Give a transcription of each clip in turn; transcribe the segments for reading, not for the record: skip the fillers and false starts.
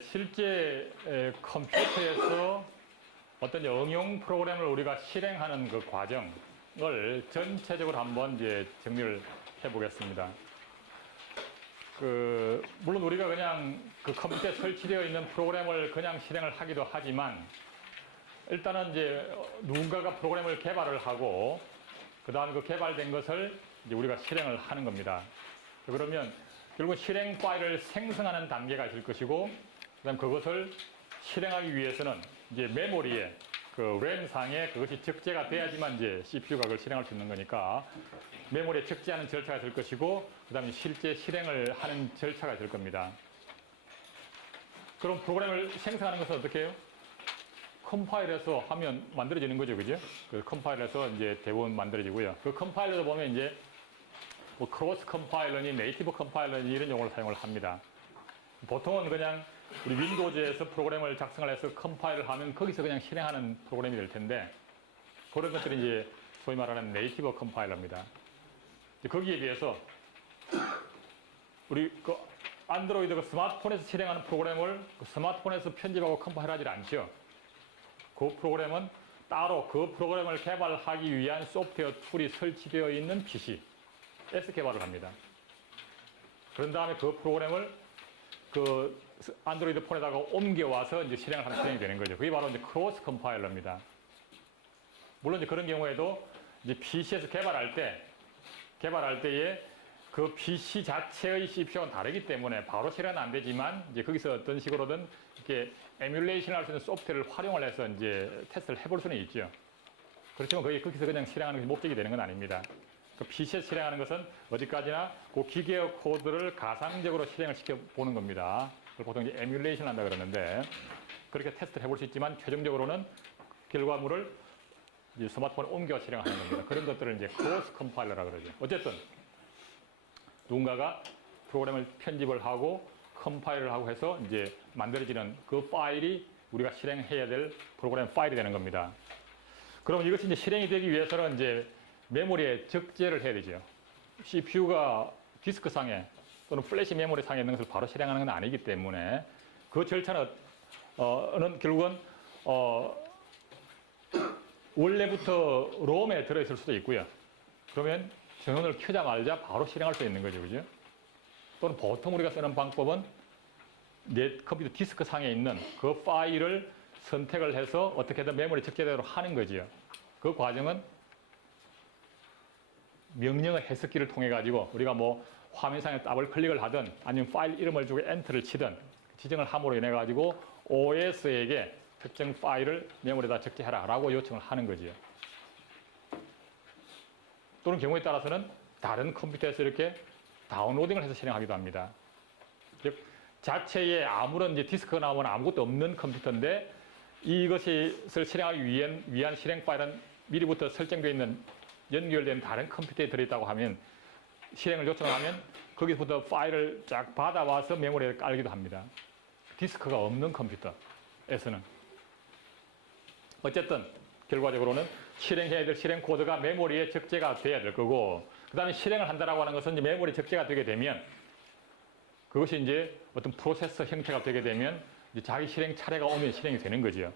실제 컴퓨터에서 어떤 응용 프로그램을 우리가 실행하는 그 과정을 전체적으로 한번 이제 정리를 해보겠습니다. 물론 우리가 그냥 그 컴퓨터에 설치되어 있는 프로그램을 그냥 실행을 하기도 하지만 일단은 이제 누군가가 프로그램을 개발을 하고 그 다음 그 개발된 것을 이제 우리가 실행을 하는 겁니다. 그러면 결국 실행 파일을 생성하는 단계가 있을 것이고 그다음 그것을 실행하기 위해서는 이제 메모리에 그 램상에 그것이 적재가 돼야지만 이제 CPU가 그걸 실행할 수 있는 거니까 메모리에 적재하는 절차가 있을 것이고 그다음에 실제 실행을 하는 절차가 있을 겁니다. 그럼 프로그램을 생성하는 것은 어떻게 해요? 컴파일해서 하면 만들어지는 거죠, 그죠? 그 컴파일해서 이제 대부분 만들어지고요. 그 컴파일러도 보면 이제 뭐 크로스 컴파일러니 네이티브 컴파일러니 이런 용어를 사용을 합니다. 보통은 그냥 우리 윈도우즈에서 프로그램을 작성을 해서 컴파일을 하면 거기서 그냥 실행하는 프로그램이 될 텐데 그런 것들이 이제 소위 말하는 네이티브 컴파일러입니다. 거기에 비해서 우리 그 안드로이드 그 스마트폰에서 실행하는 프로그램을 그 스마트폰에서 편집하고 컴파일하지 않죠. 그 프로그램은 따로 그 프로그램을 개발하기 위한 소프트웨어 툴이 설치되어 있는 PC에서 개발을 합니다. 그런 다음에 그 프로그램을 그 안드로이드 폰에다가 옮겨와서 이제 실행을 하면 실행이 되는 거죠. 그게 바로 이제 크로스 컴파일러입니다. 물론 이제 그런 경우에도 이제 PC에서 개발할 때에 그 PC 자체의 CPU가 다르기 때문에 바로 실행은 안 되지만 이제 거기서 어떤 식으로든 이렇게 에뮬레이션 할 수 있는 소프트웨어를 활용을 해서 이제 테스트를 해볼 수는 있죠. 그렇지만 거기서 그냥 실행하는 것이 목적이 되는 건 아닙니다. 그 PC에서 실행하는 것은 어디까지나 그 기계의 코드를 가상적으로 실행을 시켜보는 겁니다. 그걸 보통 이제 에뮬레이션 한다 그러는데 그렇게 테스트를 해볼 수 있지만 최종적으로는 결과물을 이제 스마트폰에 옮겨 실행하는 겁니다. 그런 것들을 이제 크로스 컴파일러라고 그러죠. 어쨌든 누군가가 프로그램을 편집을 하고 컴파일을 하고 해서 이제 만들어지는 그 파일이 우리가 실행해야 될 프로그램 파일이 되는 겁니다. 그럼 이것이 이제 실행이 되기 위해서는 이제 메모리에 적재를 해야 되죠. CPU가 디스크상에 또는 플래시 메모리 상에 있는 것을 바로 실행하는 건 아니기 때문에 그 절차는 결국은 원래부터 롬에 들어있을 수도 있고요. 그러면 전원을 켜자마자 바로 실행할 수 있는 거죠, 그죠? 또는 보통 우리가 쓰는 방법은 내 컴퓨터 디스크 상에 있는 그 파일을 선택을 해서 어떻게든 메모리 적재대로 하는 거지요. 그 과정은 명령어 해석기를 통해 가지고 우리가 뭐 화면상에 더블 클릭을 하든 아니면 파일 이름을 주고 엔터를 치든 지정을 함으로 인해 가지고 OS에게 특정 파일을 메모리에다 적재해라 라고 요청을 하는 거지요. 또는 경우에 따라서는 다른 컴퓨터에서 이렇게 다운로딩을 해서 실행하기도 합니다. 즉 자체에 아무런 이제 디스크가 나오면 아무것도 없는 컴퓨터인데 이것을 실행하기 위한 실행 파일은 미리부터 설정되어 있는 연결된 다른 컴퓨터에 들어있다고 하면 실행을 요청을 하면 거기서부터 파일을 쫙 받아와서 메모리에 깔기도 합니다. 디스크가 없는 컴퓨터에서는. 어쨌든 결과적으로는 실행해야 될 실행 코드가 메모리에 적재가 돼야 될 거고 그 다음에 실행을 한다라고 하는 것은 이제 메모리 적재가 되게 되면 그것이 이제 어떤 프로세서 형태가 되게 되면 이제 자기 실행 차례가 오면 실행이 되는 거죠.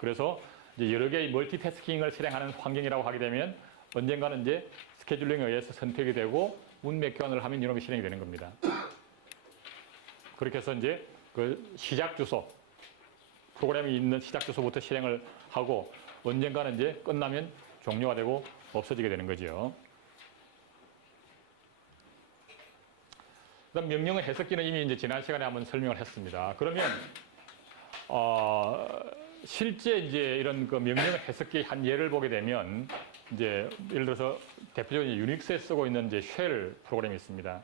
그래서 이제 여러 개의 멀티태스킹을 실행하는 환경이라고 하게 되면 언젠가는 이제 스케줄링에 의해서 선택이 되고 문맥 교환을 하면 이놈이 실행이 되는 겁니다. 그렇게 해서 이제 그 시작 주소, 프로그램이 있는 시작 주소부터 실행을 하고 언젠가는 이제 끝나면 종료가 되고 없어지게 되는 거죠. 그다음 명령어 해석기는 이미 이제 지난 시간에 한번 설명을 했습니다. 그러면 실제 이제 이런 그 명령어 해석기 한 예를 보게 되면 이제 예를 들어서 대표적으로 유닉스에 쓰고 있는 이제 쉘 프로그램이 있습니다.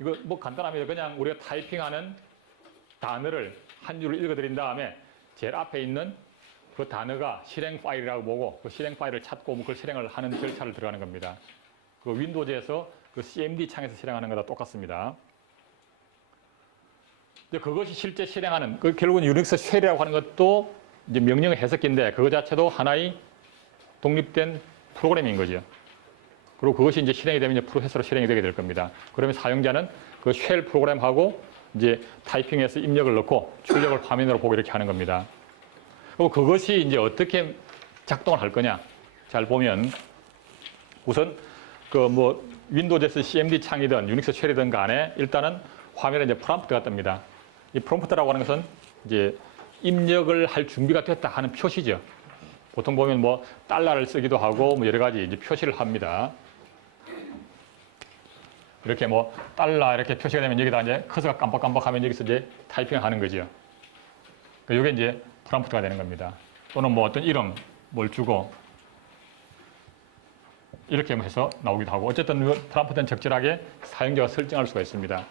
이거 뭐 간단합니다. 그냥 우리가 타이핑하는 단어를 한 줄을 읽어드린 다음에 제일 앞에 있는 그 단어가 실행 파일이라고 보고 그 실행 파일을 찾고 그걸 실행을 하는 절차를 들어가는 겁니다. 그 윈도우즈에서 그 CMD 창에서 실행하는 거랑 똑같습니다. 이제 그것이 실제 실행하는 그 결국은 유닉스 쉘이라고 하는 것도 이제 명령어 해석기인데 그거 자체도 하나의 독립된 프로그램인 거죠. 그리고 그것이 이제 실행이 되면 이제 프로세서로 실행이 되게 될 겁니다. 그러면 사용자는 그 쉘 프로그램하고 이제 타이핑해서 입력을 넣고 출력을 화면으로 보고 이렇게 하는 겁니다. 그리고 그것이 이제 어떻게 작동을 할 거냐. 잘 보면 우선 그 뭐 윈도우에서 CMD 창이든 유닉스 쉘이든 간에 일단은 화면에 이제 프롬프트가 뜹니다. 이 프롬프트라고 하는 것은 이제 입력을 할 준비가 됐다 하는 표시죠. 보통 보면 뭐 달러를 쓰기도 하고 뭐 여러 가지 이제 표시를 합니다. 이렇게 뭐 달러 이렇게 표시가 되면 여기다 이제 커서가 깜빡깜빡하면 여기서 이제 타이핑을 하는 거죠. 이게 이제 프롬프트가 되는 겁니다. 또는 뭐 어떤 이름 뭘 주고 이렇게 해서 나오기도 하고 어쨌든 프롬프트는 적절하게 사용자가 설정할 수가 있습니다.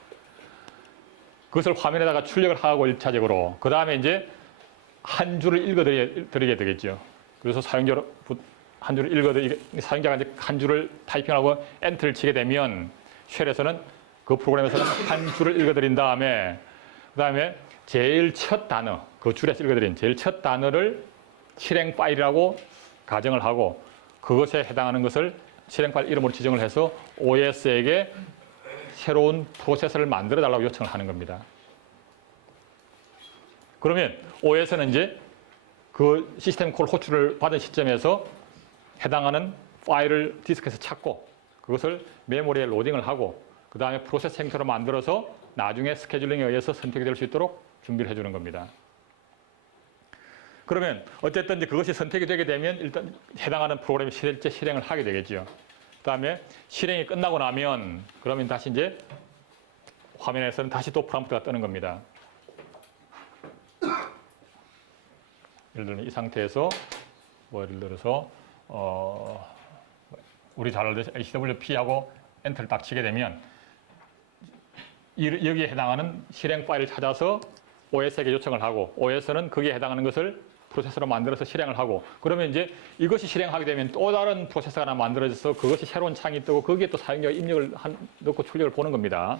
그것을 화면에다가 출력을 하고 1차적으로 그 다음에 이제 한 줄을 읽어드리게 되겠죠. 그래서 사용자가 이제 한 줄을 타이핑하고 엔터를 치게 되면 쉘에서는 그 프로그램에서는 한 줄을 읽어드린 다음에 그 다음에 제일 첫 단어 그 줄에서 읽어드린 제일 첫 단어를 실행 파일이라고 가정을 하고 그것에 해당하는 것을 실행 파일 이름으로 지정을 해서 OS에게 새로운 프로세서를 만들어 달라고 요청을 하는 겁니다. 그러면 OS는 이제 그 시스템 콜 호출을 받은 시점에서 해당하는 파일을 디스크에서 찾고 그것을 메모리에 로딩을 하고 그 다음에 프로세스 형태로 만들어서 나중에 스케줄링에 의해서 선택이 될 수 있도록 준비를 해주는 겁니다. 그러면 어쨌든 이제 그것이 선택이 되게 되면 일단 해당하는 프로그램이 실제 실행을 하게 되겠죠. 그 다음에 실행이 끝나고 나면 그러면 다시 이제 화면에서는 다시 또 프롬프트가 뜨는 겁니다. 예를 들면 이 상태에서 뭐 예를 들어서 우리 잘 알듯이 HWP하고 엔터를 딱 치게 되면 여기에 해당하는 실행 파일을 찾아서 OS에게 요청을 하고 OS는 거기에 해당하는 것을 프로세서로 만들어서 실행을 하고 그러면 이제 이것이 실행하게 되면 또 다른 프로세서가 하나 만들어져서 그것이 새로운 창이 뜨고 거기에 또 사용자가 입력을 넣고 출력을 보는 겁니다.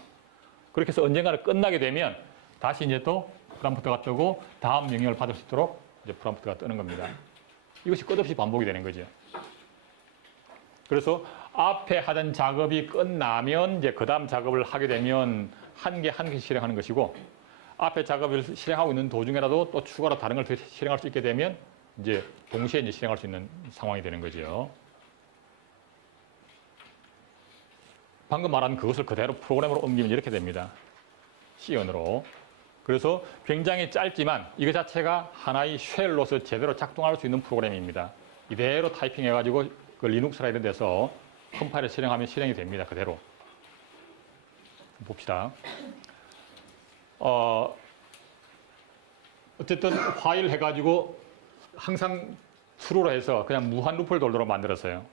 그렇게 해서 언젠가는 끝나게 되면 다시 이제 또 프롬프트가 뜨고 다음 명령을 받을 수 있도록 이제 프롬프트가 뜨는 겁니다. 이것이 끝없이 반복이 되는 거죠. 그래서 앞에 하던 작업이 끝나면 이제 그 다음 작업을 하게 되면 한 개 실행하는 것이고 앞에 작업을 실행하고 있는 도중에라도 또 추가로 다른 걸 실행할 수 있게 되면 이제 동시에 이제 실행할 수 있는 상황이 되는 거죠. 방금 말한 그것을 그대로 프로그램으로 옮기면 이렇게 됩니다. C언으로. 그래서 굉장히 짧지만 이거 자체가 하나의 쉘로서 제대로 작동할 수 있는 프로그램입니다. 이대로 타이핑해가지고 그 리눅스나 이런 데서 컴파일을 실행하면 실행이 됩니다. 그대로. 봅시다. 어쨌든 파일 해가지고 항상 true로 해서 그냥 무한 루프를 돌도록 만들었어요.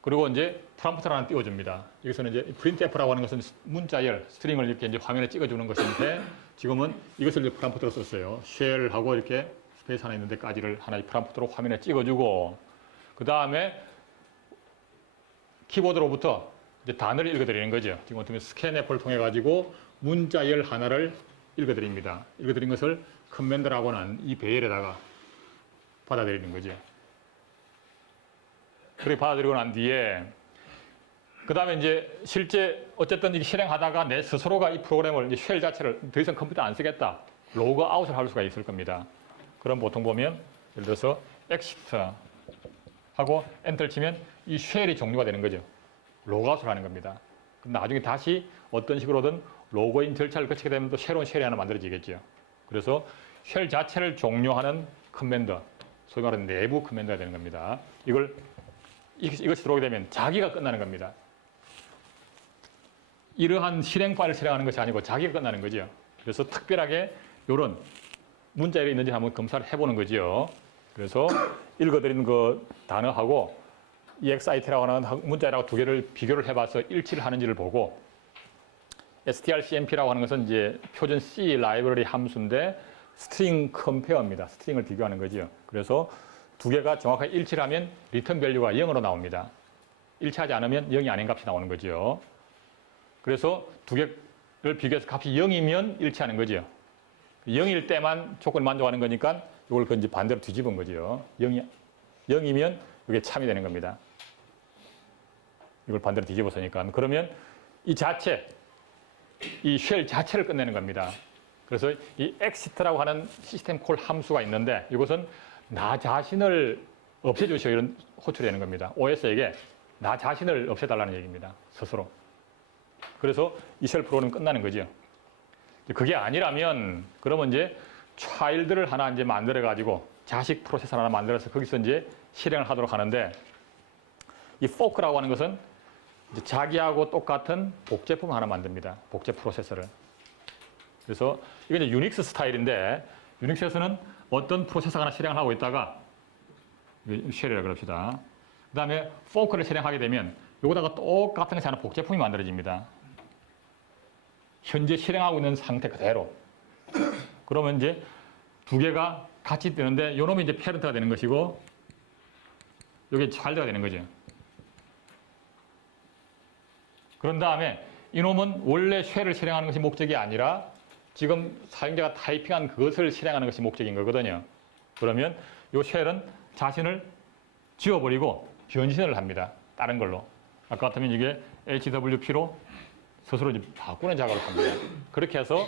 그리고 이제 프롬프트를 하나 띄워줍니다. 여기서는 이제 printf라고 하는 것은 문자열, 스트링을 이렇게 이제 화면에 찍어주는 것인데 지금은 이것을 이제 프롬프트로 썼어요. 쉘하고 이렇게 스페이스 하나 있는 데까지를 하나의 프롬프트로 화면에 찍어주고 그 다음에 키보드로부터 이제 단어를 읽어드리는 거죠. 지금 어떻게 스캔앱을 통해 가지고 문자열 하나를 읽어드립니다. 읽어드린 것을 커맨드라고 하는 이 배열에다가 받아들이는 거죠. 그렇게 받아들이고 난 뒤에 그 다음에 이제 실제 어쨌든 이게 실행하다가 내 스스로가 이 프로그램을 이제 쉘 자체를 더 이상 컴퓨터 안 쓰겠다. 로그 아웃을 할 수가 있을 겁니다. 그럼 보통 보면 예를 들어서 exit 하고 엔터를 치면 이 쉘이 종료가 되는 거죠. 로그아웃을 하는 겁니다. 그럼 나중에 다시 어떤 식으로든 로그인 절차를 거치게 되면 또 새로운 쉘이 하나 만들어지겠죠. 그래서 쉘 자체를 종료하는 커맨드, 소위 말하는 내부 커맨드가 되는 겁니다. 이것이 들어오게 되면 자기가 끝나는 겁니다. 이러한 실행 파일을 실행하는 것이 아니고 자기가 끝나는 거죠. 그래서 특별하게 이런 문자열이 있는지 한번 검사를 해보는 거죠. 그래서 읽어드리는 그 단어하고 EXIT라고 하는 문자열하고 두 개를 비교를 해봐서 일치를 하는지를 보고 strcmp라고 하는 것은 이제 표준 C 라이브러리 함수인데 스트링 컴페어입니다. 스트링을 비교하는 거죠. 그래서 두 개가 정확하게 일치를 하면 리턴 밸류가 0으로 나옵니다. 일치하지 않으면 0이 아닌 값이 나오는 거죠. 그래서 두 개를 비교해서 값이 0이면 일치하는 거죠. 0일 때만 조건을 만족하는 거니까 이걸 이제 반대로 뒤집은 거죠. 0이면 이게 참이 되는 겁니다. 이걸 반대로 뒤집었으니까. 그러면 이 자체 이 쉘 자체를 끝내는 겁니다. 그래서 이 exit라고 하는 시스템 콜 함수가 있는데 이것은 나 자신을 없애주시오 이런 호출이 되는 겁니다. OS에게 나 자신을 없애달라는 얘기입니다. 스스로. 그래서 이 쉘 프로그램은 끝나는 거죠. 그게 아니라면 그러면 이제 child를 하나 이제 만들어 가지고 자식 프로세서 하나 만들어서 거기서 이제 실행을 하도록 하는데 이 fork라고 하는 것은 이제 자기하고 똑같은 복제품 하나 만듭니다. 복제 프로세서를. 그래서 이게 이제 유닉스 스타일인데 유닉스에서는 어떤 프로세서 하나 실행을 하고 있다가 쉘이라고 그럽시다. 그 다음에 fork를 실행하게 되면 이거다가 똑같은 것이 하나 복제품이 만들어집니다. 현재 실행하고 있는 상태 그대로. 그러면 이제 두 개가 같이 뜨는데 요놈이 이제 페런트가 되는 것이고 이게 차일드가 되는 거죠. 그런 다음에 이놈은 원래 쉘을 실행하는 것이 목적이 아니라 지금 사용자가 타이핑한 그것을 실행하는 것이 목적인 거거든요. 그러면 이 쉘은 자신을 지워버리고 변신을 합니다. 다른 걸로. 아까 같으면 이게 HWP로 스스로 이제 바꾸는 작업을 합니다. 그렇게 해서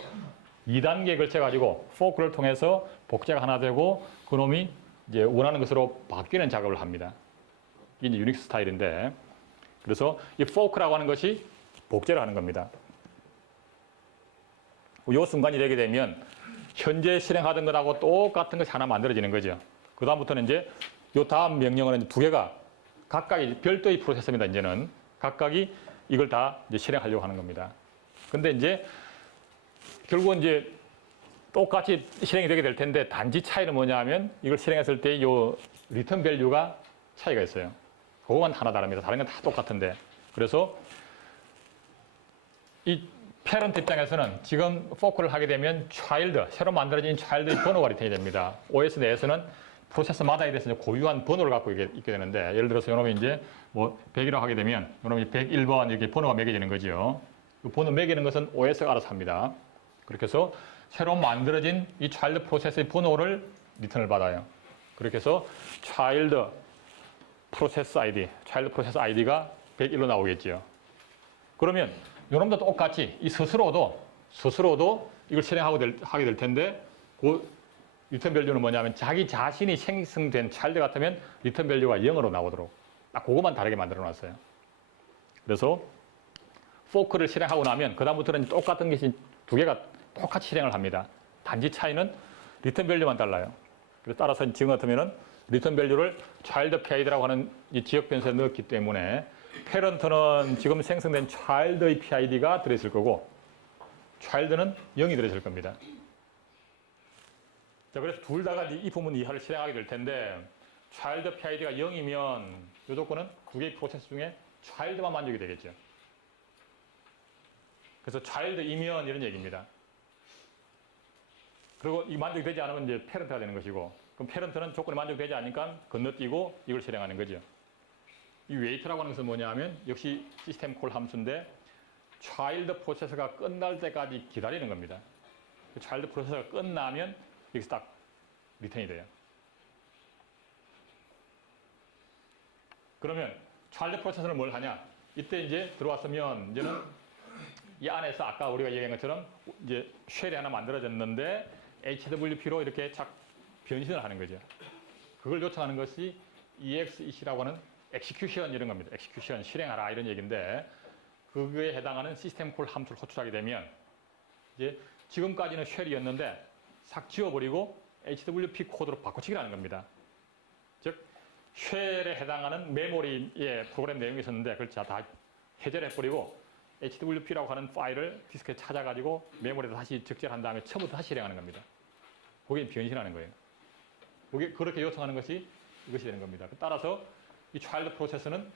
2단계에 걸쳐가지고 포크를 통해서 복제가 하나 되고 그놈이 이제 원하는 것으로 바뀌는 작업을 합니다. 이게 이제 유닉스 스타일인데 그래서 이 포크라고 하는 것이 복제를 하는 겁니다. 이 순간이 되게 되면 현재 실행하던 것하고 똑같은 것이 하나 만들어지는 거죠. 그 다음부터는 이제 이 다음 명령어는 이제 두 개가 각각이 별도의 프로세서입니다. 이제는 각각이 이걸 다 이제 실행하려고 하는 겁니다. 근데 이제 결국은 이제 똑같이 실행이 되게 될 텐데 단지 차이는 뭐냐 하면 이걸 실행했을 때 이 리턴 밸류가 차이가 있어요. 그거만 하나 다릅니다. 다른 건 다 똑같은데. 그래서 이 패런트 입장에서는 지금 포크를 하게 되면 차일드, 새로 만들어진 차일드의 번호가 리턴이 됩니다. OS 내에서는 프로세서마다에 대해서 고유한 번호를 갖고 있게 되는데 예를 들어서 이놈이 이제 뭐 100이라고 하게 되면 이놈이 101번 이렇게 번호가 매겨지는 거죠. 그 번호 매기는 것은 OS가 알아서 합니다. 그렇게 해서 새로 만들어진 이 차일드 프로세서의 번호를 리턴을 받아요. 그렇게 해서 차일드 프로세스 ID, 차일드 프로세스 ID가 101로 나오겠죠. 그러면 이놈도 똑같이 이 스스로도 이걸 하게 될 텐데 그 리턴 밸류는 뭐냐면 자기 자신이 생성된 차일드 같으면 리턴 밸류가 0으로 나오도록 딱 그것만 다르게 만들어 놨어요. 그래서 포크를 실행하고 나면 그다음부터는 똑같은 것이 두 개가 똑같이 실행을 합니다. 단지 차이는 리턴 밸류만 달라요. 그래서 따라서 지금 같으면은 리턴 밸류를 차일드 PID라고 하는 이 지역 변수에 넣었기 때문에 패런트는 지금 생성된 차일드의 PID가 들어있을 거고 차일드는 0이 들어있을 겁니다. 자, 그래서 둘 다가 이 부분 이하를 실행하게 될 텐데 차일드 PID가 0이면 이 조건은 두 개의 프로세스 중에 차일드만 만족이 되겠죠. 그래서 차일드이면 이런 얘기입니다. 그리고 이 만족이 되지 않으면 이제 패런트가 되는 것이고 그럼 패런트는 조건이 만족되지 않으니까 건너뛰고 이걸 실행하는 거죠. 이 wait라고 하는 것은 뭐냐 하면 역시 시스템 콜 함수인데 차일드 프로세서가 끝날 때까지 기다리는 겁니다. 차일드 프로세서가 끝나면 여기서 딱 리턴이 돼요. 그러면 차일드 프로세서는 뭘 하냐? 이때 이제 들어왔으면 이제는 이 안에서 아까 우리가 얘기한 것처럼 이제 쉘이 하나 만들어졌는데 HWP로 이렇게 착 변신을 하는 거죠. 그걸 요청하는 것이 EXEC라고 하는 execution 이런 겁니다. execution 실행하라 이런 얘기인데 그거에 해당하는 시스템 콜 함수를 호출하게 되면 이제 지금까지는 쉘이었는데 싹 지워버리고 HWP 코드로 바꿔치기를 하는 겁니다. 즉 쉘에 해당하는 메모리에 프로그램 내용이 있었는데 그걸 다 해제를 해버리고 HWP라고 하는 파일을 디스크에 찾아가지고 메모리에 다시 적재한 다음에 처음부터 다시 실행하는 겁니다. 그게 변신하는 거예요. 그게 그렇게 요청하는 것이 이것이 되는 겁니다. 따라서 이 차일드 프로세스는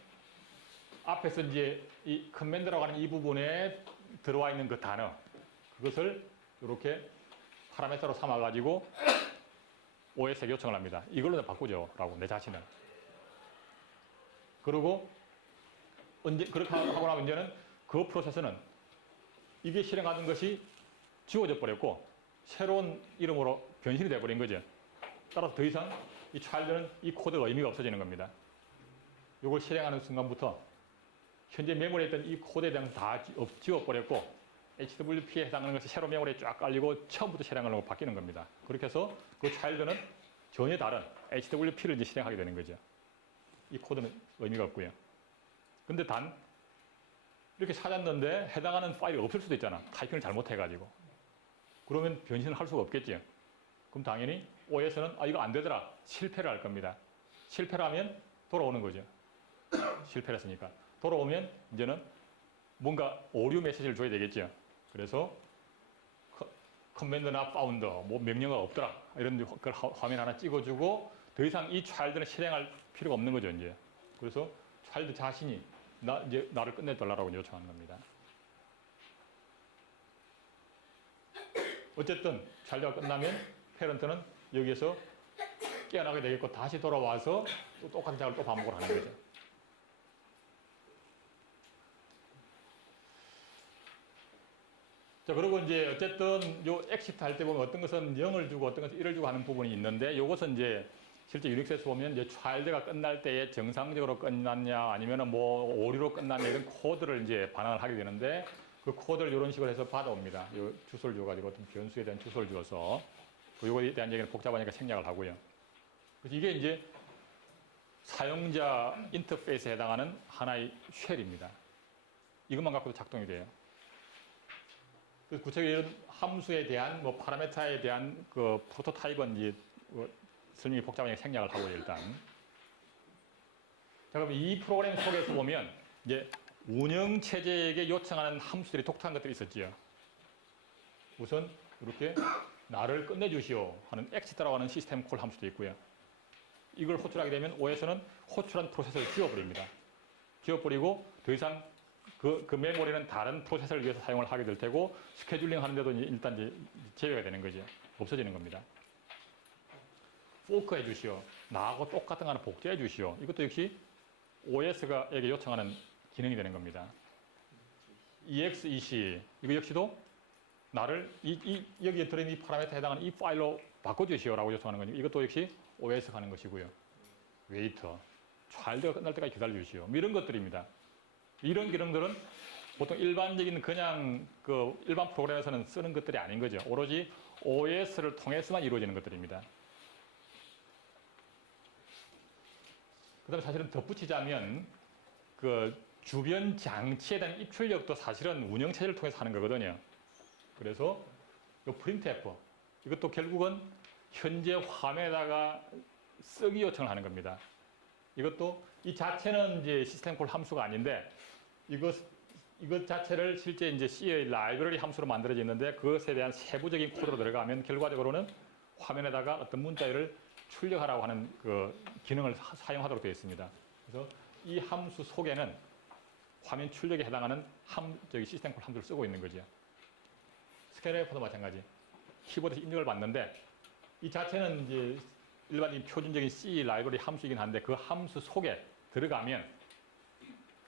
앞에서 이제 이 커맨드라고 하는 이 부분에 들어와 있는 그 단어 그것을 이렇게 파라미터로 삼아가지고 OS에게 요청을 합니다. 이걸로 바꾸죠. 라고 내 자신을. 그리고 언제 그렇게 하고 나면 이제는 그 프로세스는 이게 실행하던 것이 지워져 버렸고 새로운 이름으로 변신이 되어버린 거죠. 따라서 더 이상 이 차일드는 이 코드가 의미가 없어지는 겁니다. 이걸 실행하는 순간부터 현재 메모리에 있던 이 코드에 대한 다 지워버렸고 HWP에 해당하는 것이 세로 메모리에 쫙 깔리고 처음부터 실행하려고 바뀌는 겁니다. 그렇게 해서 그 차일드는 전혀 다른 HWP를 이제 실행하게 되는 거죠. 이 코드는 의미가 없고요. 근데 단 이렇게 찾았는데 해당하는 파일이 없을 수도 있잖아. 타이핑을 잘못해가지고. 그러면 변신을 할 수가 없겠죠. 그럼 당연히 OS는 이거 안 되더라. 실패를 할 겁니다. 실패를 하면 돌아오는 거죠. 실패를 했으니까. 돌아오면 이제는 뭔가 오류 메시지를 줘야 되겠죠. 그래서 커맨드 not found, 뭐 명령어가 없더라. 이런 걸 화면 하나 찍어주고 더 이상 이 차일드는 실행할 필요가 없는 거죠, 이제. 그래서 차일드 자신이 이제 나를 끝내달라고 요청하는 겁니다. 어쨌든 차일드가 끝나면 페런트는 여기에서 깨어나게 되겠고 다시 돌아와서 또 똑같은 작업을 또 반복을 하는 거죠. 자, 그리고 이제 어쨌든 요 엑시트 할 때 보면 어떤 것은 0을 주고 어떤 것은 1을 주고 하는 부분이 있는데 요것은 이제 실제 유닉스에서 보면 이제 차일드가 끝날 때에 정상적으로 끝났냐 아니면은 뭐 오류로 끝났냐 이런 코드를 이제 반환을 하게 되는데 그 코드를 이런 식으로 해서 받아옵니다. 요 주소를 줘가지고 어떤 변수에 대한 주소를 줘서 요거에 대한 얘기는 복잡하니까 생략을 하고요. 그래서 이게 이제 사용자 인터페이스에 해당하는 하나의 쉘입니다. 이것만 갖고도 작동이 돼요. 구체적으로 이런 함수에 대한 뭐 파라메타에 대한 그 프로토타입은 이제 설명이 복잡하니까 생략을 하고요, 일단. 자, 그럼 이 프로그램 속에서 보면 이제 운영 체제에게 요청하는 함수들이 독특한 것들이 있었지요. 우선 이렇게 나를 끝내주시오 하는 exit라고 하는 시스템 콜 함수도 있고요. 이걸 호출하게 되면 OS는 호출한 프로세서를 지워버립니다. 지워버리고 더 이상 그 메모리는 다른 프로세서를 위해서 사용을 하게 될 테고 스케줄링 하는데도 일단 이제 제외가 되는 거죠. 없어지는 겁니다. 포크 해주시오. 나하고 똑같은 거 하나 복제해 주시오. 이것도 역시 OS가에게 요청하는 기능이 되는 겁니다. EXEC 이거 역시도 나를 여기에 들어있는 이 파라미터에 해당하는 이 파일로 바꿔주시오라고 요청하는 거니까 이것도 역시 OS가 하는 것이고요. 웨이터, 차일드가 끝날 때까지 기다려주시오. 이런 것들입니다. 이런 기능들은 보통 일반적인 그냥 그 일반 프로그램에서는 쓰는 것들이 아닌 거죠. 오로지 OS를 통해서만 이루어지는 것들입니다. 그 다음에 사실은 덧붙이자면 그 주변 장치에 대한 입출력도 사실은 운영체제를 통해서 하는 거거든요. 그래서 이 printf 이것도 결국은 현재 화면에다가 쓰기 요청을 하는 겁니다. 이것도 이 자체는 이제 시스템 콜 함수가 아닌데 이것 자체를 실제 이제 C의 라이브러리 함수로 만들어져 있는데 그것에 대한 세부적인 코드로 들어가면 결과적으로는 화면에다가 어떤 문자열을 출력하라고 하는 그 기능을 사용하도록 되어 있습니다. 그래서 이 함수 속에는 화면 출력에 해당하는 시스템 콜 함수를 쓰고 있는 거죠. 스캐너에서도 마찬가지. 키보드에서 입력을 받는데 이 자체는 이제 일반적인 표준적인 C 라이브러리 함수이긴 한데 그 함수 속에 들어가면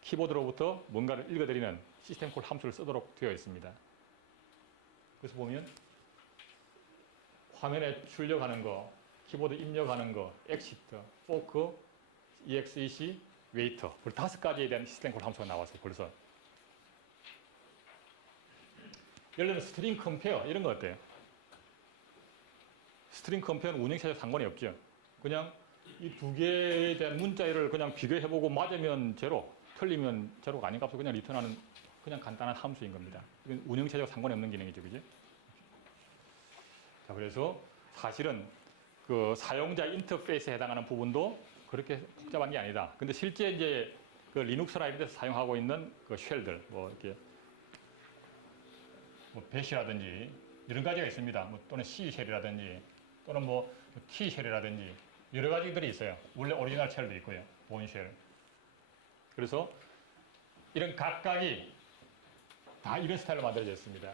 키보드로부터 뭔가를 읽어드리는 시스템 콜 함수를 쓰도록 되어 있습니다. 그래서 보면 화면에 출력하는 거, 키보드 입력하는 거, exit, fork, exec, wait 그 5가지에 대한 시스템 콜 함수가 나왔어요. 벌써. 예를 들면 스트링 컴페어 이런 거 어때요? 스트링 컴페어는 운영체제와 상관이 없죠. 그냥 이 두 개에 대한 문자열을 그냥 비교해보고 맞으면 제로, 틀리면 제로가 아닌 값을 그냥 리턴하는 그냥 간단한 함수인 겁니다. 이건 운영체제와 상관이 없는 기능이죠. 그지? 자, 그래서 사실은 그 사용자 인터페이스에 해당하는 부분도 그렇게 복잡한 게 아니다. 근데 실제 이제 그 리눅스나 이런 데서 사용하고 있는 그 쉘들, 뭐 이렇게 뭐 배시라든지 이런 가지가 있습니다. 뭐 또는 C 쉘이라든지 또는 뭐 T 쉘이라든지 여러 가지들이 있어요. 원래 오리지널 쉘도 있고요. 본 쉘. 그래서 이런 각각이 다 이런 스타일로 만들어져 있습니다.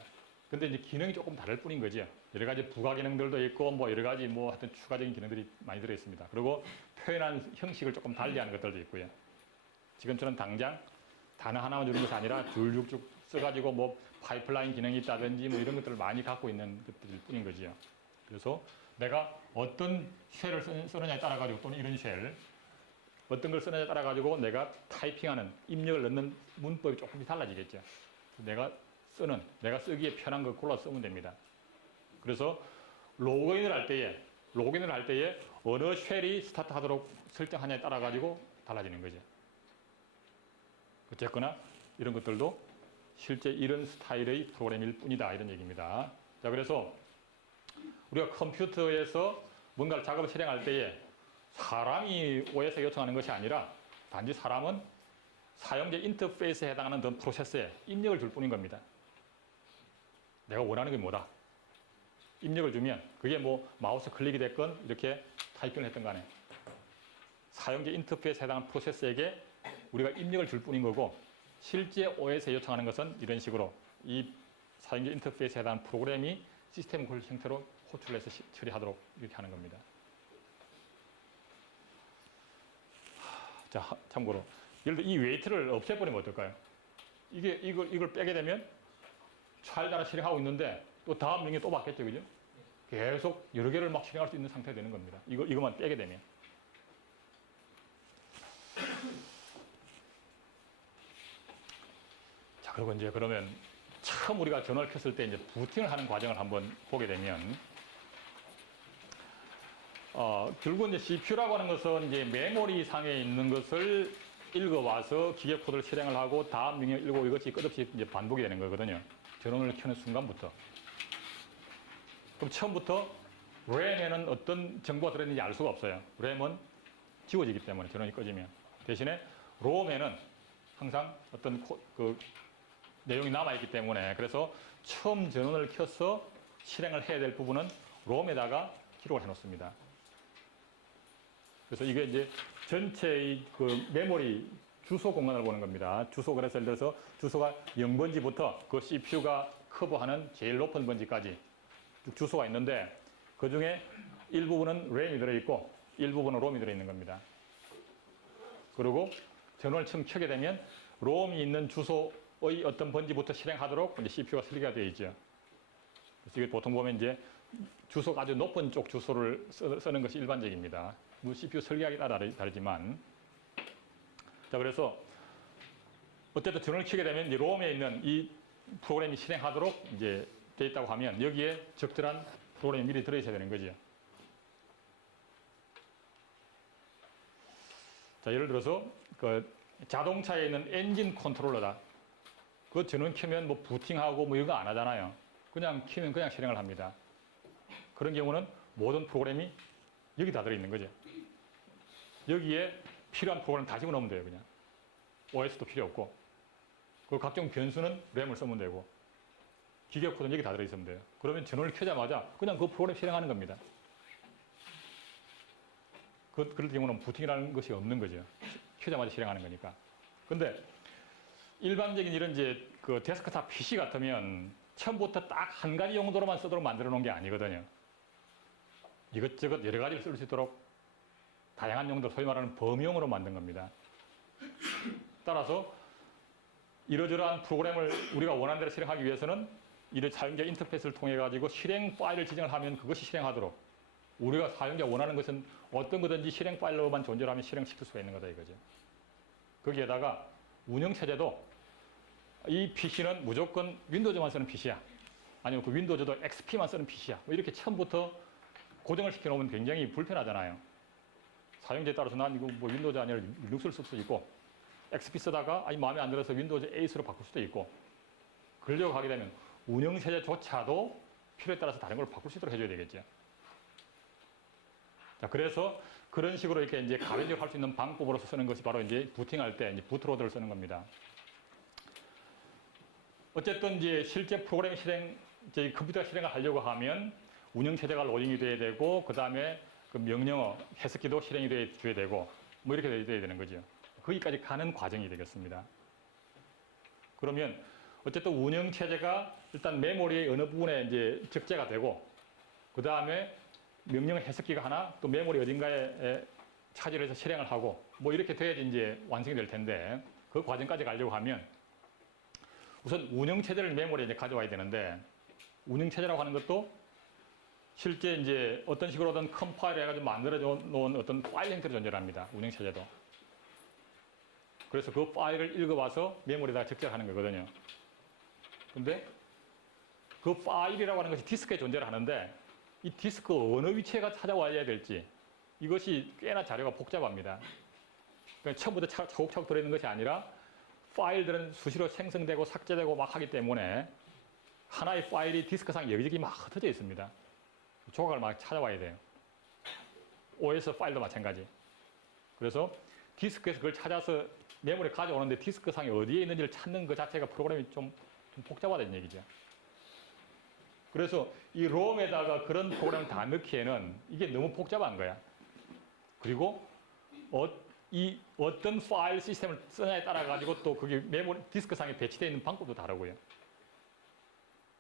근데 이제 기능이 조금 다를 뿐인 거죠. 여러 가지 부가 기능들도 있고 뭐 여러 가지 뭐 하여튼 추가적인 기능들이 많이 들어 있습니다. 그리고 표현한 형식을 조금 달리하는 것들도 있고요. 지금처럼 당장 단어 하나만 주는 것이 아니라 줄쭉쭉 써가지고 뭐 파이프라인 기능이 있다든지 뭐 이런 것들을 많이 갖고 있는 것들일 뿐인 거지요. 그래서 내가 어떤 쉘을 쓰느냐에 따라 가지고 또는 이런 쉘 어떤 걸 쓰느냐에 따라 가지고 내가 타이핑하는 입력을 넣는 문법이 조금씩 달라지겠죠. 내가 쓰는, 내가 쓰기에 편한 거 골라 쓰면 됩니다. 그래서 로그인을 할 때에 어느 쉘이 스타트하도록 설정하냐에 따라 가지고 달라지는 거죠. 어쨌거나 이런 것들도 실제 이런 스타일의 프로그램일 뿐이다, 이런 얘기입니다. 자, 그래서 우리가 컴퓨터에서 뭔가를 작업을 실행할 때에 사람이 OS에 요청하는 것이 아니라 단지 사람은 사용자 인터페이스에 해당하는 어떤 프로세스에 입력을 줄 뿐인 겁니다. 내가 원하는 게 뭐다. 입력을 주면 그게 뭐 마우스 클릭이 됐건 이렇게 타이핑을 했던 간에 사용자 인터페이스에 해당하는 프로세스에게 우리가 입력을 줄 뿐인 거고, 실제 OS에 요청하는 것은 이런 식으로 이 사용자 인터페이스에 해당하는 프로그램이 시스템 콜 형태로 호출해서 처리하도록 이렇게 하는 겁니다. 자, 참고로 예를 들어 이 웨이트를 없애버리면 어떨까요? 이걸 빼게 되면 차일 하나 실행하고 있는데 또 다음 명령이 또 받겠죠, 그죠? 계속 여러 개를 막 실행할 수 있는 상태가 되는 겁니다. 이것만 빼게 되면. 자, 그리고 이제 그러면 처음 우리가 전원을 켰을 때 이제 부팅을 하는 과정을 한번 보게 되면, 결국 이제 CPU라고 하는 것은 이제 메모리 상에 있는 것을 읽어와서 기계 코드를 실행을 하고 다음 명령을 읽고 이것이 끝없이 이제 반복이 되는 거거든요. 전원을 켜는 순간부터. 그럼 처음부터 램에는 어떤 정보가 들어있는지 알 수가 없어요. 램은 지워지기 때문에 전원이 꺼지면. 대신에 롬에는 항상 어떤 내용이 남아있기 때문에, 그래서 처음 전원을 켜서 실행을 해야 될 부분은 롬에다가 기록을 해놓습니다. 그래서 이게 이제 전체의 그 메모리 주소 공간을 보는 겁니다. 주소, 그래서 예를 들어서 주소가 0번지부터 그 CPU가 커버하는 제일 높은 번지까지 쭉 주소가 있는데, 그 중에 일부분은 램이 들어있고 일부분은 롬이 들어있는 겁니다. 그리고 전원을 처음 켜게 되면 롬이 있는 주소의 어떤 번지부터 실행하도록 이제 CPU가 설계가 되어 있죠. 그래서 이게 보통 보면 이제 주소가 아주 높은 쪽 주소를 쓰는 것이 일반적입니다. 뭐 CPU 설계하기 따라 다르지만. 자, 그래서 어쨌든 전원을 켜게 되면 이제 롬에 있는 이 프로그램이 실행하도록 이제 돼 있다고 하면 여기에 적절한 프로그램이 미리 들어있어야 되는 거죠. 자, 예를 들어서 그 자동차에 있는 엔진 컨트롤러다. 그 전원 켜면 뭐 부팅하고 뭐 이거 안 하잖아요. 그냥 켜면 그냥 실행을 합니다. 그런 경우는 모든 프로그램이 여기 다 들어있는 거죠. 여기에 필요한 프로그램 다 집어넣으면 돼요, 그냥. OS도 필요 없고. 그 각종 변수는 램을 쓰면 되고. 기계 코드는 여기 다 들어있으면 돼요. 그러면 전원을 켜자마자 그냥 그 프로그램 실행하는 겁니다. 그럴 경우는 부팅이라는 것이 없는 거죠. 켜자마자 실행하는 거니까. 근데 일반적인 이런 이제 그 데스크탑 PC 같으면 처음부터 딱 한 가지 용도로만 쓰도록 만들어 놓은 게 아니거든요. 이것저것 여러 가지를 쓸 수 있도록 다양한 용도, 소위 말하는 범용으로 만든 겁니다. 따라서 이러저러한 프로그램을 우리가 원하는 대로 실행하기 위해서는 이런 사용자 인터페이스를 통해 가지고 실행 파일을 지정을 하면 그것이 실행하도록, 우리가 사용자 원하는 것은 어떤 거든지 실행 파일로만 존재하면 실행시킬 수가 있는 거다 이거죠. 거기에다가 운영체제도 이 PC는 무조건 윈도우즈만 쓰는 PC야. 아니면 그 윈도우즈도 XP만 쓰는 PC야. 뭐 이렇게 처음부터 고정을 시켜놓으면 굉장히 불편하잖아요. 사용자에 따라서 난 이거 뭐 윈도우즈 아니라 리눅스를 쓸 수도 있고, XP 쓰다가 아니 마음에 안 들어서 윈도우즈 8로 바꿀 수도 있고, 그러려고 하게 되면 운영체제조차도 필요에 따라서 다른 걸 바꿀 수 있도록 해줘야 되겠죠. 자, 그래서 그런 식으로 이렇게 이제 가변적으로 할 수 있는 방법으로서 쓰는 것이 바로 이제 부팅할 때 이제 부트로드를 쓰는 겁니다. 어쨌든 이제 실제 프로그램 실행, 이제 컴퓨터 실행을 하려고 하면 운영체제가 로딩이 돼야 되고, 그 다음에 그 명령어, 해석기도 실행이 돼야 되고, 뭐 이렇게 돼야 되는 거죠. 거기까지 가는 과정이 되겠습니다. 그러면 어쨌든 운영체제가 일단 메모리의 어느 부분에 이제 적재가 되고, 그 다음에 명령 해석기가 하나 또 메모리 어딘가에 차지를 해서 실행을 하고, 뭐 이렇게 돼야지 이제 완성이 될 텐데, 그 과정까지 가려고 하면 우선 운영체제를 메모리에 이제 가져와야 되는데, 운영체제라고 하는 것도 실제 이제 어떤 식으로든 컴파일을 해가지고 만들어 놓은 어떤 파일 형태로 존재합니다. 운영체제도. 그래서 그 파일을 읽어와서 메모리에다가 적재하는 거거든요. 근데 그 파일이라고 하는 것이 디스크에 존재를 하는데 이 디스크 어느 위치에 찾아와야 될지 이것이 꽤나 자료가 복잡합니다. 그러니까 처음부터 차곡차곡 들어있는 것이 아니라 파일들은 수시로 생성되고 삭제되고 막 하기 때문에 하나의 파일이 디스크상 여기저기 막 흩어져 있습니다. 조각을 막 찾아와야 돼요. OS 파일도 마찬가지. 그래서 디스크에서 그걸 찾아서 메모리에 가져오는데 디스크상이 어디에 있는지를 찾는 그 자체가 프로그램이 좀 복잡하다는 얘기죠. 그래서 이 롬에다가 그런 프로그램을 다 넣기에는 이게 너무 복잡한 거야. 그리고 어떤 파일 시스템을 쓰냐에 따라 가지고 또 그게 메모리 디스크상에 배치되어 있는 방법도 다르고요.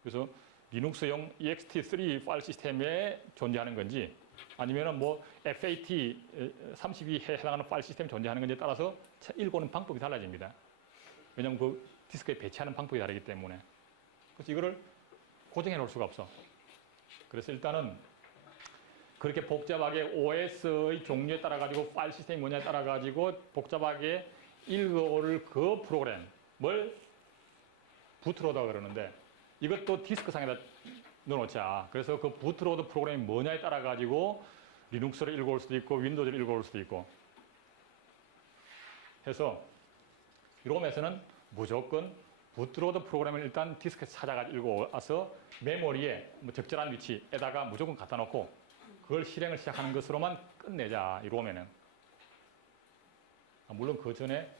그래서 리눅스용 ext3 파일 시스템에 존재하는 건지 아니면은 뭐 FAT32에 해당하는 파일 시스템이 존재하는 건지에 따라서 읽어오는 방법이 달라집니다. 왜냐하면 그 디스크에 배치하는 방법이 다르기 때문에. 그래서 이거를 고정해 놓을 수가 없어. 그래서 일단은 그렇게 복잡하게 OS의 종류에 따라 가지고 파일 시스템이 뭐냐에 따라 가지고 복잡하게 읽어올 그 프로그램을 부트로드가 그러는데 이것도 디스크상에다 넣어놓자. 그래서 그 부트로드 프로그램이 뭐냐에 따라 가지고 리눅스를 읽어올 수도 있고 윈도우즈를 읽어올 수도 있고 해서 롬에서는 무조건 부트로드 프로그램을 일단 디스크에서 찾아가지고 읽어와서 메모리에 뭐 적절한 위치에다가 무조건 갖다 놓고 그걸 실행을 시작하는 것으로만 끝내자, 이 롬에는. 물론 그 전에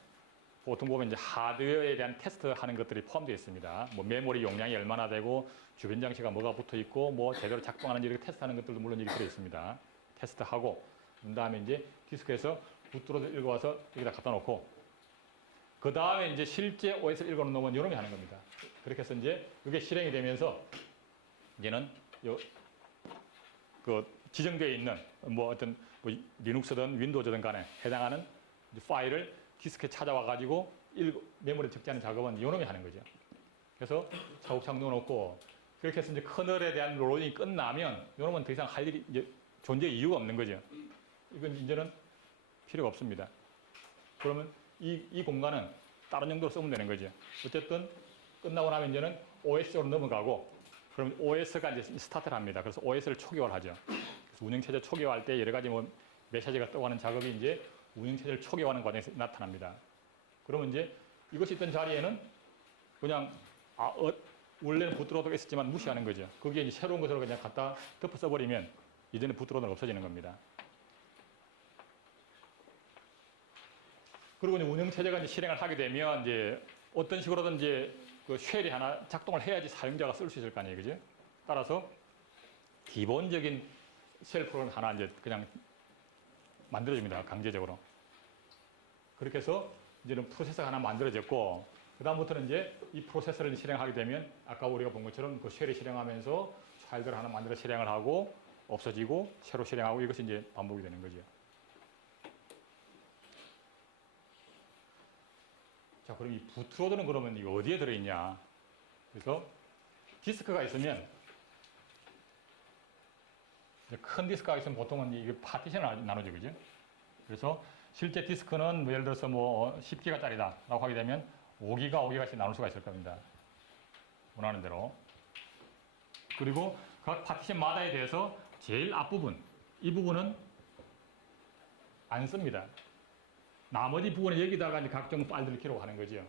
보통 보면 이제 하드웨어에 대한 테스트하는 것들이 포함되어 있습니다. 뭐 메모리 용량이 얼마나 되고 주변 장치가 뭐가 붙어 있고 뭐 제대로 작동하는지 이렇게 테스트하는 것들도 물론 여기 들어 있습니다. 테스트하고 그 다음에 이제 디스크에서 부트로드 읽어와서 여기다 갖다 놓고 그 다음에 이제 실제 OS를 읽어놓으면 요놈이 하는 겁니다. 그렇게 해서 이제 이게 실행이 되면서 이제는 그 지정되어 있는 뭐 어떤 뭐 리눅스든 윈도우즈든 간에 해당하는 파일을 디스크에 찾아와 가지고 메모리에 적재하는 작업은 요놈이 하는 거죠. 그래서 차곡차곡 넣어놓고 그렇게 해서 이제 커널에 대한 로딩이 끝나면 요놈은 더 이상 할 일이 이제 존재 이유가 없는 거죠. 이건 이제는 필요가 없습니다. 그러면 이 공간은 다른 용도로 쓰면 되는 거죠. 어쨌든 끝나고 나면 이제는 OS로 넘어가고 그럼 OS가 이제 스타트를 합니다. 그래서 OS를 초기화를 하죠. 그래서 운영체제 초기화할 때 여러 가지 뭐 메시지가 떠가는 작업이 이제 운영체제를 초기화하는 과정에서 나타납니다. 그러면 이제 이것이 있던 자리에는 그냥 원래는 부트로드가 있었지만 무시하는 거죠. 거기에 이제 새로운 것으로 그냥 갖다 덮어 써버리면 이제는 부트로드는 없어지는 겁니다. 그리고 이제 운영체제가 이제 실행을 하게 되면 이제 어떤 식으로든 이제 그 쉘이 하나 작동을 해야지 사용자가 쓸 수 있을 거 아니에요. 그죠? 따라서 기본적인 쉘 프로그램 하나 이제 그냥 만들어줍니다. 강제적으로. 그렇게 해서 이제는 프로세서가 하나 만들어졌고, 그다음부터는 이제 이 프로세서를 실행하게 되면 아까 우리가 본 것처럼 그 쉘이 실행하면서 파일들을 하나 만들어 실행을 하고 없어지고 새로 실행하고 이것이 이제 반복이 되는 거죠. 자, 그럼 이 부트로드는 그러면 이거 어디에 들어있냐? 그래서 디스크가 있으면 큰 디스크가 있으면 보통은 이게 파티션을 나누죠, 그죠? 그래서 실제 디스크는 뭐 예를 들어서 뭐 10기가짜리다라고 하게 되면 5기가씩 나눌 수가 있을 겁니다. 원하는 대로. 그리고 각 파티션마다에 대해서 제일 앞부분, 이 부분은 안 씁니다. 나머지 부분은 여기다가 이제 각종 파일들을 기록하는 거죠.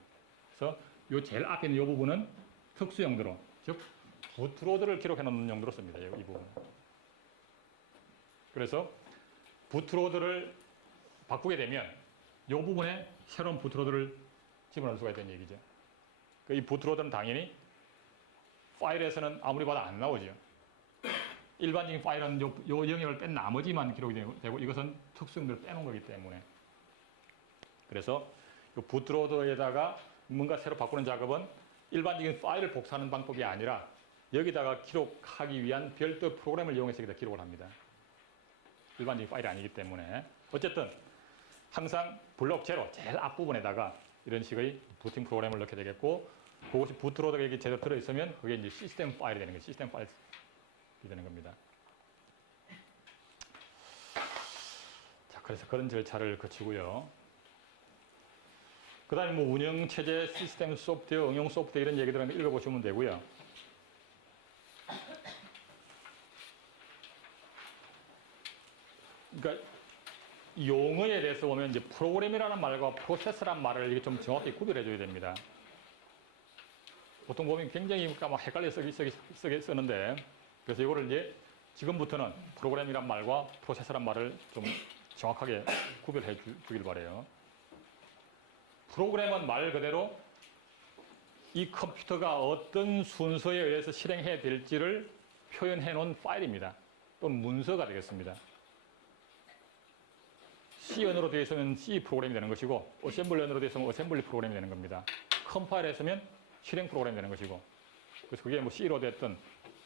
그래서 요 제일 앞에 있는 이 부분은 특수 용도로, 즉 부트로드를 기록해 놓는 용도로 씁니다. 이 부분. 그래서 부트로드를 바꾸게 되면 이 부분에 새로운 부트로드를 집어넣을 수가 있다는 얘기죠. 이 부트로드는 당연히 파일에서는 아무리 봐도 안 나오죠. 일반적인 파일은 요 영역을 뺀 나머지만 기록이 되고 이것은 특수 용도를 빼놓은 거기 때문에. 그래서 이 부트로드에다가 뭔가 새로 바꾸는 작업은 일반적인 파일을 복사하는 방법이 아니라 여기다가 기록하기 위한 별도 프로그램을 이용해서 여기다 기록을 합니다. 일반적인 파일이 아니기 때문에. 어쨌든 항상 블록 제로 제일 앞부분에다가 이런 식의 부팅 프로그램을 넣게 되겠고 그것이 부트로드가 여기 제대로 들어있으면 그게 이제 시스템 파일이 되는 거예요. 시스템 파일이 되는 겁니다. 자, 그래서 그런 절차를 거치고요. 그 다음에 뭐 운영체제, 시스템 소프트웨어, 응용 소프트웨어 이런 얘기들은 읽어보시면 되고요. 그러니까 용어에 대해서 보면 이제 프로그램이라는 말과 프로세스라는 말을 이게 좀 정확히 구별해줘야 됩니다. 보통 보면 굉장히 막 헷갈려 쓰는데, 그래서 이거를 이제 지금부터는 프로그램이란 말과 프로세스란 말을 좀 정확하게 구별해 주길 바래요. 프로그램은 말 그대로 이 컴퓨터가 어떤 순서에 의해서 실행해야 될지를 표현해 놓은 파일입니다. 또는 문서가 되겠습니다. C 언어로 되어 있으면 C 프로그램이 되는 것이고, 어셈블리 언어로 되어 있으면 어셈블리 프로그램이 되는 겁니다. 컴파일을 했으면 실행 프로그램이 되는 것이고, 그래서 그게 뭐 C로 됐든,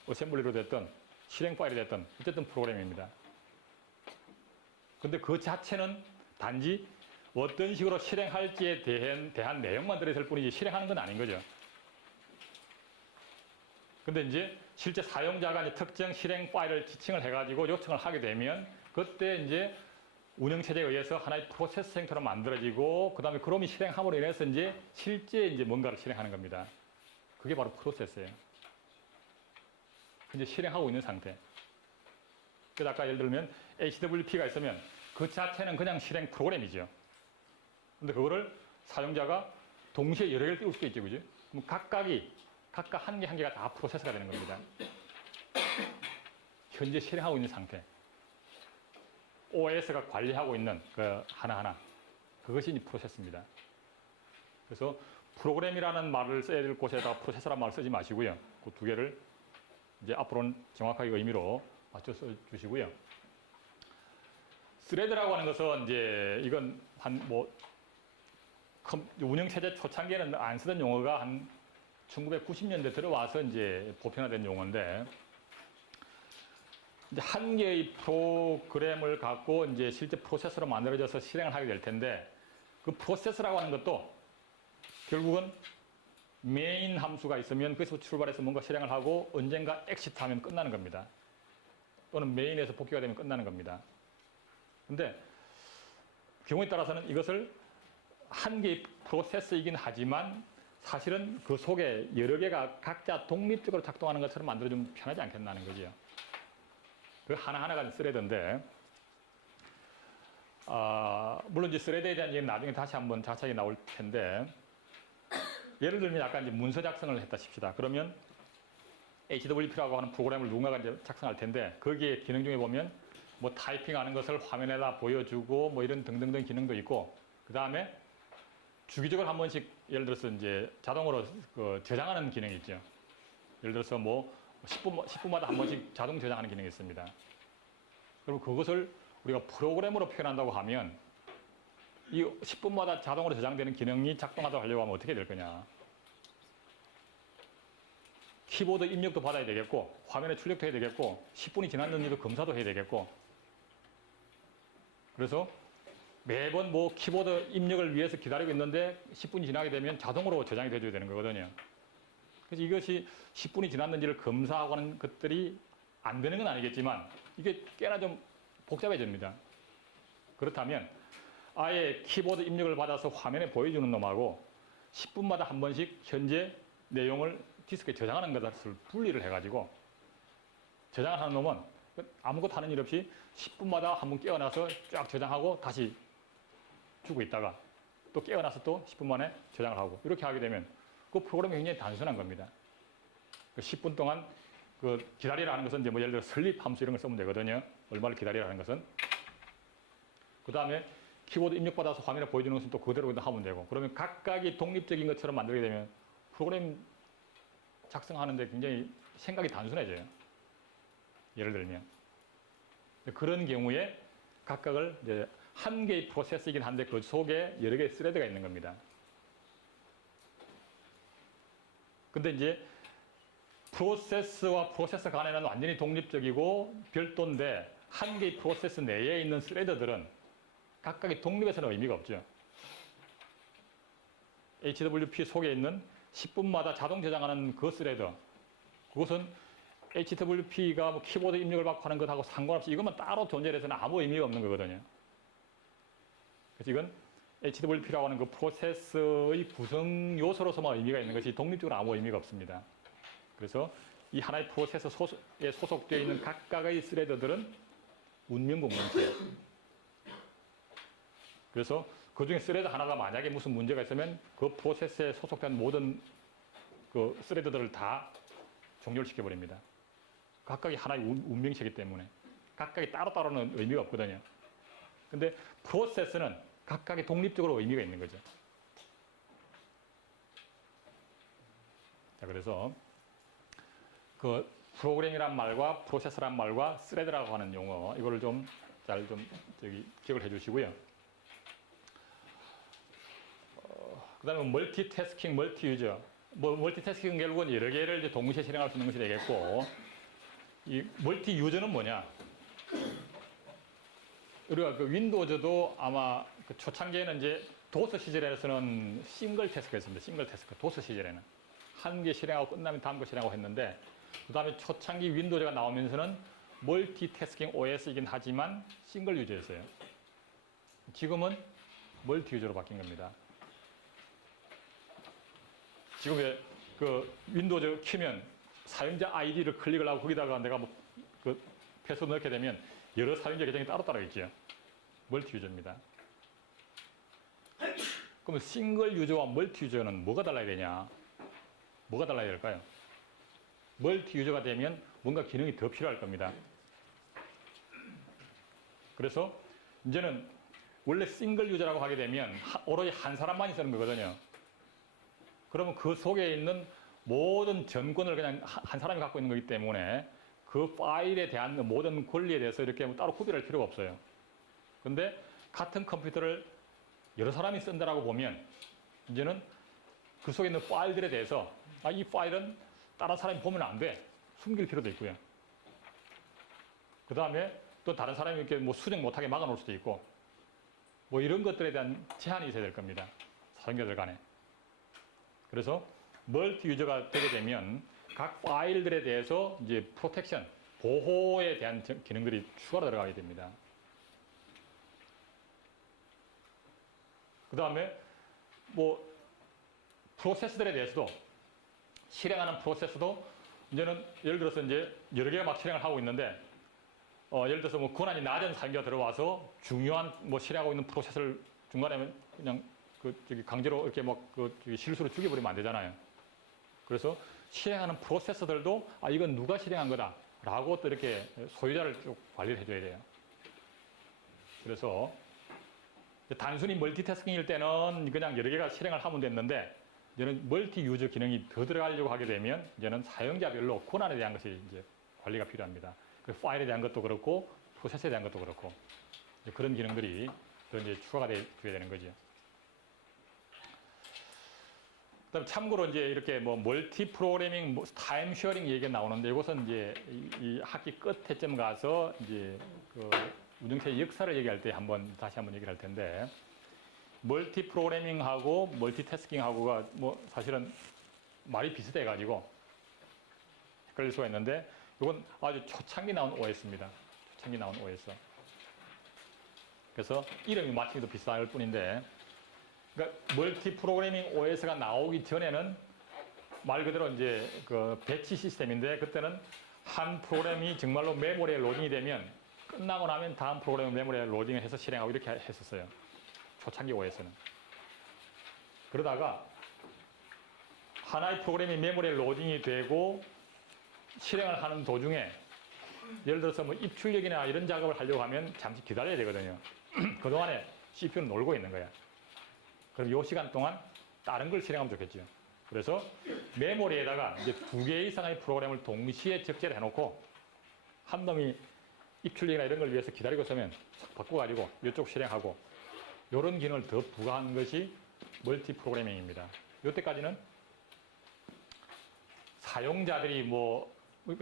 어셈블리로 됐든, 실행 파일이 됐든, 어쨌든 프로그램입니다. 근데 그 자체는 단지 어떤 식으로 실행할지에 대한 내용만 들어있을 뿐이지 실행하는 건 아닌 거죠. 근데 이제 실제 사용자가 이제 특정 실행 파일을 지칭을 해가지고 요청을 하게 되면 그때 이제 운영체제에 의해서 하나의 프로세스 형태로 만들어지고, 그 다음에 그럼이 실행함으로 인해서 이제 실제 이제 뭔가를 실행하는 겁니다. 그게 바로 프로세스예요. 이제 실행하고 있는 상태. 그래서 아까 예를 들면 HWP가 있으면 그 자체는 그냥 실행 프로그램이죠. 근데 그거를 사용자가 동시에 여러 개를 띄울 수도 있죠, 그죠? 그럼 각각 한 개 한 개가 다 프로세스가 되는 겁니다. 현재 실행하고 있는 상태. OS가 관리하고 있는 그 하나하나. 그것이 이제 프로세스입니다. 그래서 프로그램이라는 말을 써야 될 곳에다가 프로세스라는 말을 쓰지 마시고요. 그 두 개를 이제 앞으로는 정확하게 의미로 맞춰 써주시고요. 스레드라고 하는 것은 이제 이건 운영체제 초창기에는 안 쓰던 용어가 한 1990년대 들어와서 이제 보편화된 용어인데, 이제 한 개의 프로그램을 갖고 이제 실제 프로세스로 만들어져서 실행을 하게 될 텐데, 그 프로세스라고 하는 것도 결국은 메인 함수가 있으면 거기서 출발해서 뭔가 실행을 하고 언젠가 엑시트 하면 끝나는 겁니다. 또는 메인에서 복귀가 되면 끝나는 겁니다. 근데 경우에 따라서는 이것을 한 개의 프로세스이긴 하지만 사실은 그 속에 여러 개가 각자 독립적으로 작동하는 것처럼 만들어주면 편하지 않겠나는 거죠. 그 하나하나가 스레드인데, 물론 이제 스레드에 대한 얘기는 나중에 다시 한번 자세하게 나올 텐데, 예를 들면 약간 이제 문서 작성을 했다 칩시다. 그러면 HWP라고 하는 프로그램을 누군가가 이제 작성할 텐데, 거기에 기능 중에 보면 뭐 타이핑하는 것을 화면에다 보여주고 뭐 이런 등등등 기능도 있고, 그 다음에 주기적으로 한 번씩 예를 들어서 이제 자동으로 저장하는 기능이 있죠. 예를 들어서 뭐 10분마다 한 번씩 자동 저장하는 기능이 있습니다. 그리고 그것을 우리가 프로그램으로 표현한다고 하면 이 10분마다 자동으로 저장되는 기능이 작동하도록 하려고 하면 어떻게 될 거냐. 키보드 입력도 받아야 되겠고, 화면에 출력도 해야 되겠고, 10분이 지났는지도 검사도 해야 되겠고, 그래서 매번 뭐 키보드 입력을 위해서 기다리고 있는데 10분이 지나게 되면 자동으로 저장이 돼줘야 되는 거거든요. 그래서 이것이 10분이 지났는지를 검사하고 하는 것들이 안 되는 건 아니겠지만 이게 꽤나 좀 복잡해집니다. 그렇다면 아예 키보드 입력을 받아서 화면에 보여주는 놈하고 10분마다 한 번씩 현재 내용을 디스크에 저장하는 것을 분리를 해가지고 저장을 하는 놈은 아무것도 하는 일 없이 10분마다 한 번 깨어나서 쫙 저장하고 다시 주고 있다가 또 깨어나서 또 10분 만에 저장을 하고 이렇게 하게 되면 그 프로그램이 굉장히 단순한 겁니다. 10분 동안 그 기다리라는 것은 이제 뭐 예를 들어 슬립 함수 이런 걸 쓰면 되거든요. 얼마를 기다리라는 것은. 그 다음에 키보드 입력받아서 화면에 보여주는 것은 또 그대로 하면 되고, 그러면 각각이 독립적인 것처럼 만들게 되면 프로그램 작성하는데 굉장히 생각이 단순해져요. 예를 들면. 그런 경우에 각각을 이제 한 개의 프로세스이긴 한데 그 속에 여러 개의 스레드가 있는 겁니다. 근데 이제 프로세스와 프로세서 간에는 완전히 독립적이고 별도인데 한 개의 프로세스 내에 있는 스레드들은 각각의 독립에서는 의미가 없죠. HWP 속에 있는 10분마다 자동 저장하는 그 스레드, 그것은 HWP가 뭐 키보드 입력을 받고 하는 것하고 상관없이 이것만 따로 존재해서는 아무 의미가 없는 거거든요. 그래서 이건 HWP라고 하는 그 프로세스의 구성 요소로서만 의미가 있는 것이 독립적으로 아무 의미가 없습니다. 그래서 이 하나의 프로세스에 소속되어 있는 각각의 스레드들은 운명 공동체예요. 그래서 그 중에 스레드 하나가 만약에 무슨 문제가 있으면 그 프로세스에 소속된 모든 그 스레드들을 다 종료를 시켜버립니다. 각각이 하나의 운명체이기 때문에 각각이 따로따로는 의미가 없거든요. 근데 프로세스는 각각이 독립적으로 의미가 있는 거죠. 자, 그래서 그 프로그램이란 말과 프로세서란 말과 스레드라고 하는 용어 이거를 좀 잘 기억을 해주시고요. 그다음에 멀티태스킹, 멀티유저. 멀티태스킹은 결국은 여러 개를 이제 동시에 실행할 수 있는 것이 되겠고, 이 멀티유저는 뭐냐? 우리가 그 윈도우즈도 아마 그 초창기에는 이제 도스 시절에서는 싱글 태스크가 있습니다. 싱글 태스크. 도스 시절에는 한 개 실행하고 끝나면 다음 거 실행하고 했는데, 그 다음에 초창기 윈도우즈가 나오면서는 멀티태스킹 OS이긴 하지만 싱글 유저였어요. 지금은 멀티 유저로 바뀐 겁니다. 지금 그 윈도우즈 키면 사용자 아이디를 클릭을 하고 거기다가 내가 뭐 그 패스워드 넣게 되면 여러 사용자 계정이 따로따로 있죠. 멀티 유저입니다. 그러면 싱글 유저와 멀티 유저는 뭐가 달라야 되냐? 뭐가 달라야 될까요? 멀티 유저가 되면 뭔가 기능이 더 필요할 겁니다. 그래서 이제는 원래 싱글 유저라고 하게 되면 오로지 한 사람만이 쓰는 거거든요. 그러면 그 속에 있는 모든 전권을 그냥 한 사람이 갖고 있는 거기 때문에 그 파일에 대한 모든 권리에 대해서 이렇게 따로 구별할 필요가 없어요. 근데 같은 컴퓨터를 여러 사람이 쓴다라고 보면 이제는 그 속에 있는 파일들에 대해서 이 파일은 다른 사람이 보면 안 돼. 숨길 필요도 있고요. 그 다음에 또 다른 사람이 이렇게 뭐 수정 못하게 막아놓을 수도 있고 뭐 이런 것들에 대한 제한이 있어야 될 겁니다. 사용자들 간에. 그래서 멀티 유저가 되게 되면 각 파일들에 대해서 이제 프로텍션, 보호에 대한 기능들이 추가로 들어가게 됩니다. 그 다음에 뭐 프로세스들에 대해서도 실행하는 프로세스도 이제는 예를 들어서 이제 여러 개가 막 실행을 하고 있는데 예를 들어서 뭐 권한이 낮은 사용자가 들어와서 중요한 뭐 실행하고 있는 프로세스를 중간에 그냥 강제로 이렇게 막 실수로 죽여버리면 안 되잖아요. 그래서 실행하는 프로세서들도 이건 누가 실행한 거다라고 또 이렇게 소유자를 쭉 관리를 해줘야 돼요. 그래서 단순히 멀티태스킹일 때는 그냥 여러 개가 실행을 하면 됐는데 이제는 멀티 유저 기능이 더 들어가려고 하게 되면 이제는 사용자별로 권한에 대한 것이 이제 관리가 필요합니다. 그 파일에 대한 것도 그렇고 프로세스에 대한 것도 그렇고 그런 기능들이 더 이제 추가가 돼야 되는 거죠. 그다음 참고로 이제 이렇게 뭐 멀티 프로그래밍, 뭐 타임 쉐어링 얘기가 나오는데 이것은 이제 이 학기 끝에쯤 가서 이제 그 운영체의 역사를 얘기할 때 다시 한번 얘기를 할 텐데 멀티 프로그래밍하고 멀티태스킹하고가 뭐 사실은 말이 비슷해 가지고 헷갈릴 수가 있는데 이건 아주 초창기 나온 OS입니다. 초창기 나온 OS. 그래서 이름이 마치기도 비슷할 뿐인데 그러니까 멀티 프로그래밍 OS가 나오기 전에는 말 그대로 이제 그 배치 시스템인데 그때는 한 프로그램이 정말로 메모리에 로딩이 되면 끝나고 나면 다음 프로그램을 메모리에 로딩을 해서 실행하고 이렇게 했었어요. 초창기 OS는. 그러다가 하나의 프로그램이 메모리에 로딩이 되고 실행을 하는 도중에 예를 들어서 뭐 입출력이나 이런 작업을 하려고 하면 잠시 기다려야 되거든요. 그동안에 CPU는 놀고 있는 거야. 그럼 이 시간 동안 다른 걸 실행하면 좋겠죠. 그래서 메모리에다가 이제 2개 이상의 프로그램을 동시에 적재를 해놓고 한 놈이 입출력이나 이런 걸 위해서 기다리고 있으면 바꿔가지고 이쪽 실행하고 이런 기능을 더 부과한 것이 멀티 프로그래밍입니다. 이때까지는 사용자들이 뭐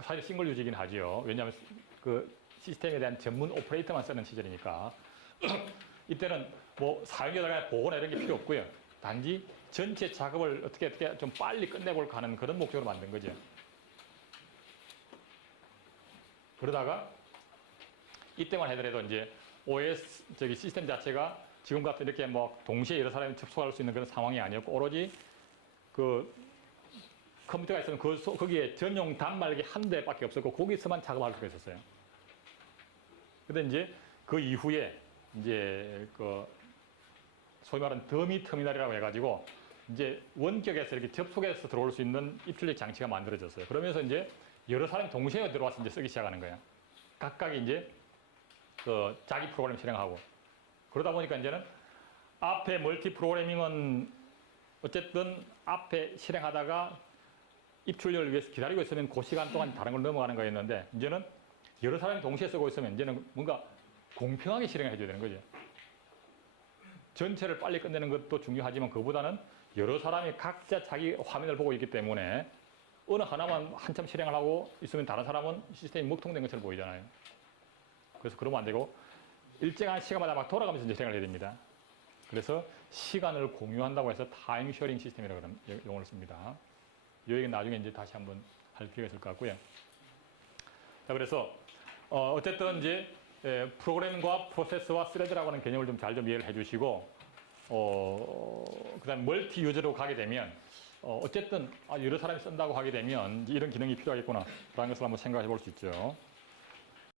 사실 싱글 유저이긴 하죠. 왜냐하면 그 시스템에 대한 전문 오퍼레이터만 쓰는 시절이니까 이때는 뭐 사용자들 보고나 이런 게 필요 없고요. 단지 전체 작업을 어떻게 좀 빨리 끝내볼까 하는 그런 목적으로 만든 거죠. 그러다가 이때만 하더라도 이제 OS 시스템 자체가 지금 같은 이렇게 뭐 동시에 여러 사람이 접속할 수 있는 그런 상황이 아니었고 오로지 그 컴퓨터가 있으면 거기에 전용 단말기 한 대밖에 없었고 거기서만 작업할 수가 있었어요. 근데 이제 그 이후에 이제 그 소위 말하는 더미 터미널이라고 해가지고 이제 원격에서 이렇게 접속해서 들어올 수 있는 입출력 장치가 만들어졌어요. 그러면서 이제 여러 사람이 동시에 들어와서 이제 쓰기 시작하는 거예요. 각각이 이제 그 자기 프로그램 실행하고 그러다 보니까 이제는 앞에 멀티 프로그래밍은 어쨌든 앞에 실행하다가 입출력을 위해서 기다리고 있으면 그 시간 동안 다른 걸 넘어가는 거였는데 이제는 여러 사람이 동시에 쓰고 있으면 이제는 뭔가 공평하게 실행을 해줘야 되는 거죠. 전체를 빨리 끝내는 것도 중요하지만 그보다는 여러 사람이 각자 자기 화면을 보고 있기 때문에 어느 하나만 한참 실행을 하고 있으면 다른 사람은 시스템이 먹통된 것처럼 보이잖아요. 그래서 그러면 안 되고 일정한 시간마다 막 돌아가면서 이제 실행을 해야 됩니다. 그래서 시간을 공유한다고 해서 타임 쉐어링 시스템이라고 하는 용어를 씁니다. 이 얘기는 나중에 이제 다시 한번 할 필요가 있을 것 같고요. 자, 그래서 어쨌든 이제 프로그램과 프로세스와 스레드라고 하는 개념을 좀 잘 좀 이해를 해주시고 그다음 멀티 유저로 가게 되면 어쨌든 여러 사람이 쓴다고 하게 되면 이런 기능이 필요하겠구나 라는 것을 한번 생각해 볼 수 있죠.